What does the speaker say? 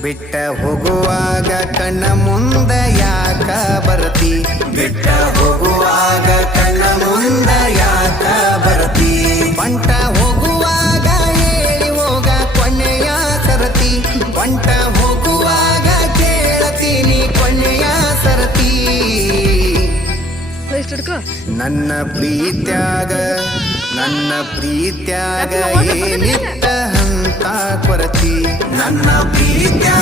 ಬಿಟ್ಟ ಹೋಗುವಾಗ ಕಣ್ಣ ಮುಂದ ಯಾಕ ಬರ್ತಿ ಬಿಟ್ಟ ಹೋಗುವಾಗ ಕಣ್ಣ ಮುಂದ ಯಾಕ ಬರ್ತಿ ಬಂಟ ಹೋಗುವಾಗ ಹೇಳಿ ಹೋಗ ಕೊನೆಯ ಸರತಿ ಬಂಟ ಹೋಗುವಾಗ ಕೇಳತೀನಿ ಕೊನೆಯ ಸರತಿ ನನ್ನ ಪ್ರೀತ್ಯಾಗ ಏನಿತ್ತ ಹಂತ ಕೊರತಿ ನನ್ನ ಪ್ರೀತ್ಯಾಗ